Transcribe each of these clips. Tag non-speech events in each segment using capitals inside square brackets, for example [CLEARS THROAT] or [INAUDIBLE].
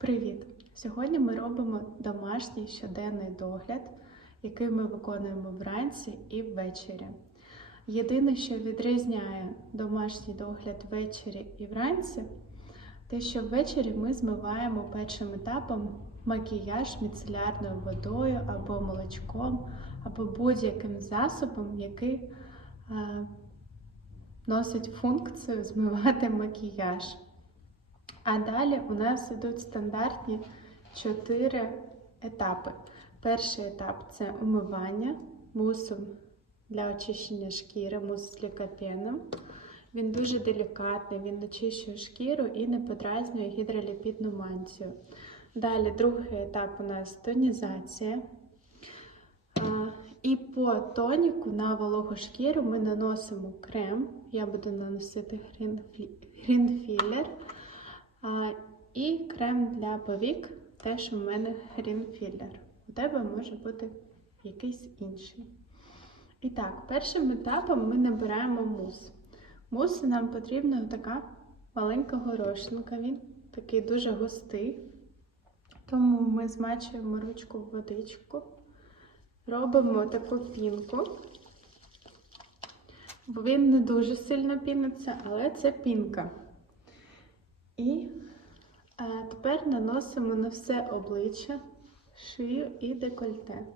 Привіт! Сьогодні ми робимо домашній щоденний догляд, який ми виконуємо вранці і ввечері. Єдине, що відрізняє домашній догляд ввечері і вранці, те, що ввечері ми змиваємо першим етапом макіяж міцелярною водою або молочком, або будь-яким засобом, який е, носить функцію змивати макіяж. А далі у нас йдуть стандартні чотири етапи. Перший етап це умивання мусом для очищення шкіри, мус з лікопеном. Він дуже делікатний, він очищує шкіру і не подразнює гідроліпідну мантію. Далі другий етап у нас тонізація. І по тоніку на вологу шкіру ми наносимо крем. Я буду наносити грінфілер. А, І крем для повік, теж у мене грінфілер. У тебе може бути якийсь інший. І так, першим етапом ми набираємо мус. Мус нам потрібна така маленька горошинка. Він такий дуже густий. Тому ми змачуємо ручку в водичку, робимо таку пінку. Він не дуже сильно піниться, але це пінка. І е, тепер наносимо на все обличчя, шию і декольте.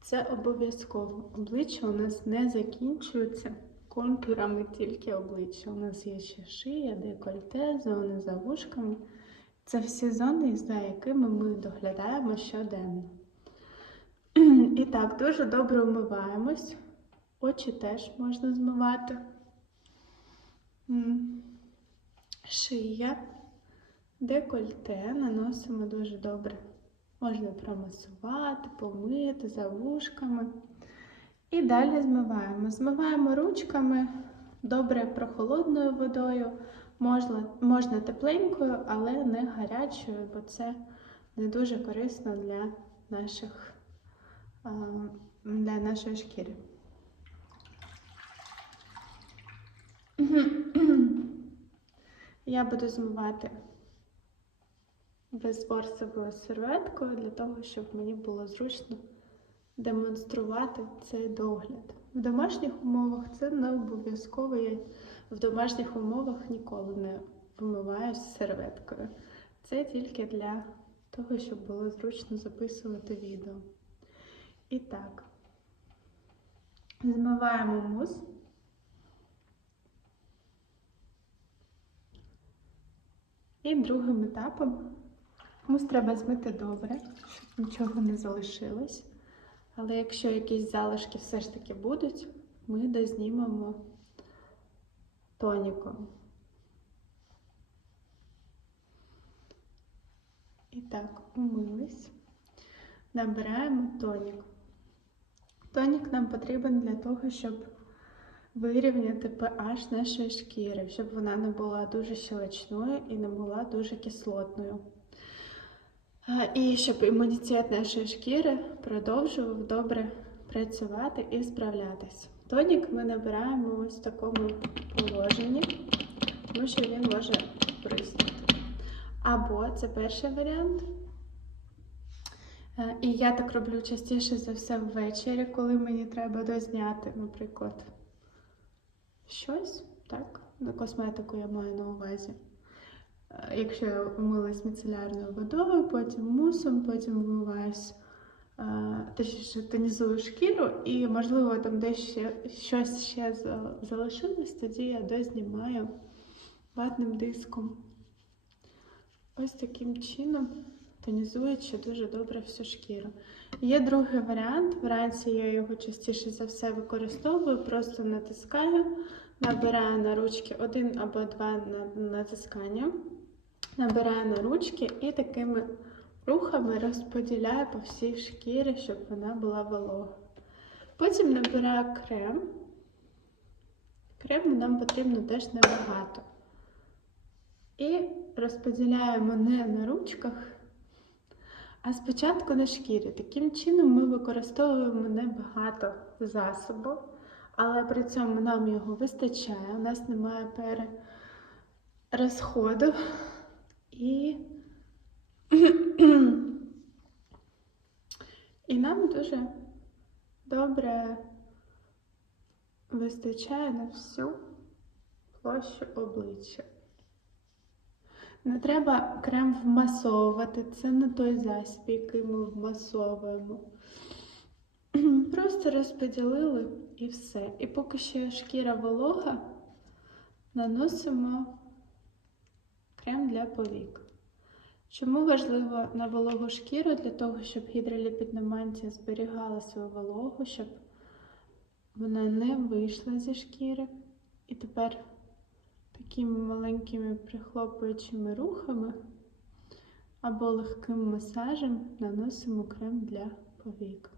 Це обов'язково. Обличчя у нас не закінчується контурами тільки обличчя. У нас є ще шия, декольте, зони за вушками. Це всі зони, за якими ми доглядаємо щоденно. І так, дуже добре вмиваємось. Очі теж можна змивати. Шия, декольте наносимо дуже добре. Можна промасувати, помити за вушками. І далі змиваємо. Змиваємо ручками добре прохолодною водою, можна, можна тепленькою, але не гарячою, бо це не дуже корисно для, наших, для нашої шкіри. Я буду змивати безворсовою серветкою для того, щоб мені було зручно демонструвати цей догляд. В домашніх умовах це не обов'язково. Я в домашніх умовах ніколи не вимиваюся серветкою. Це тільки для того, щоб було зручно записувати відео. І так, змиваємо мус. І другим етапом мус треба змити добре, щоб нічого не залишилось. Але якщо якісь залишки все ж таки будуть, ми дознімемо тоніком. І так, умились, набираємо тонік. Тонік нам потрібен для того, щоб вирівняти pH нашої шкіри, щоб вона не була дуже щелочною і не була дуже кислотною. І щоб імунітет нашої шкіри продовжував добре працювати і справлятися. Тонік ми набираємо ось в такому положенні, тому що він може приснути. Або це перший варіант. І я так роблю частіше за все ввечері, коли мені треба дозняти, наприклад, щось, так? На косметику я маю на увазі. Якщо я вмилась міцелярною водою, потім мусом, потім вмиваюсь, точніше тонізую шкіру, і, можливо, там десь ще щось ще залишилось, тоді я дознімаю ватним диском. Ось таким чином тонізуючи дуже добре всю шкіру. Є другий варіант. Вранці я його частіше за все використовую, просто натискаю, набираю на ручки один або два натискання, набираю на ручки і такими рухами розподіляю по всій шкірі, щоб вона була волога. Потім набираю крем. Крему нам потрібно теж небагато. І розподіляємо не на ручках, а спочатку на шкірі. Таким чином ми використовуємо небагато засобу, але при цьому нам його вистачає, у нас немає перерозходу і [CLEARS THROAT] і нам дуже добре вистачає на всю площу обличчя. Не треба крем вмасовувати, це не той засіб, який ми вмасовуємо. [CLEARS THROAT] Просто розподілили і все. І поки ще шкіра волога, наносимо крем для повік. Чому важливо на вологу шкіру? Для того, щоб гідроліпідна мантія зберігала свою вологу, щоб вона не вийшла зі шкіри. І тепер такими маленькими прихлопуючими рухами або легким масажем наносимо крем для повік.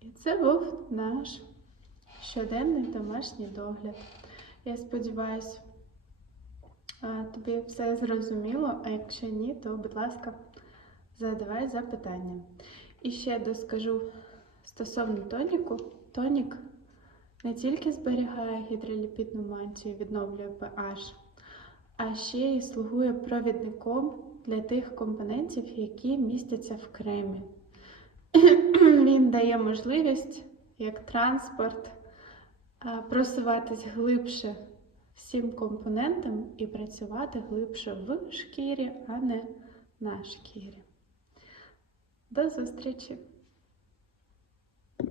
І це був наш щоденний домашній догляд. Я сподіваюся, тобі все зрозуміло, а якщо ні, то, будь ласка, задавай запитання. І ще доскажу стосовно тоніку. Тонік не тільки зберігає гідроліпідну мантію, відновлює pH, а ще й слугує провідником для тих компонентів, які містяться в кремі. [CLEARS THROAT] Він дає можливість як транспорт просуватись глибше всім компонентам і працювати глибше в шкірі, а не на шкірі. До зустрічі!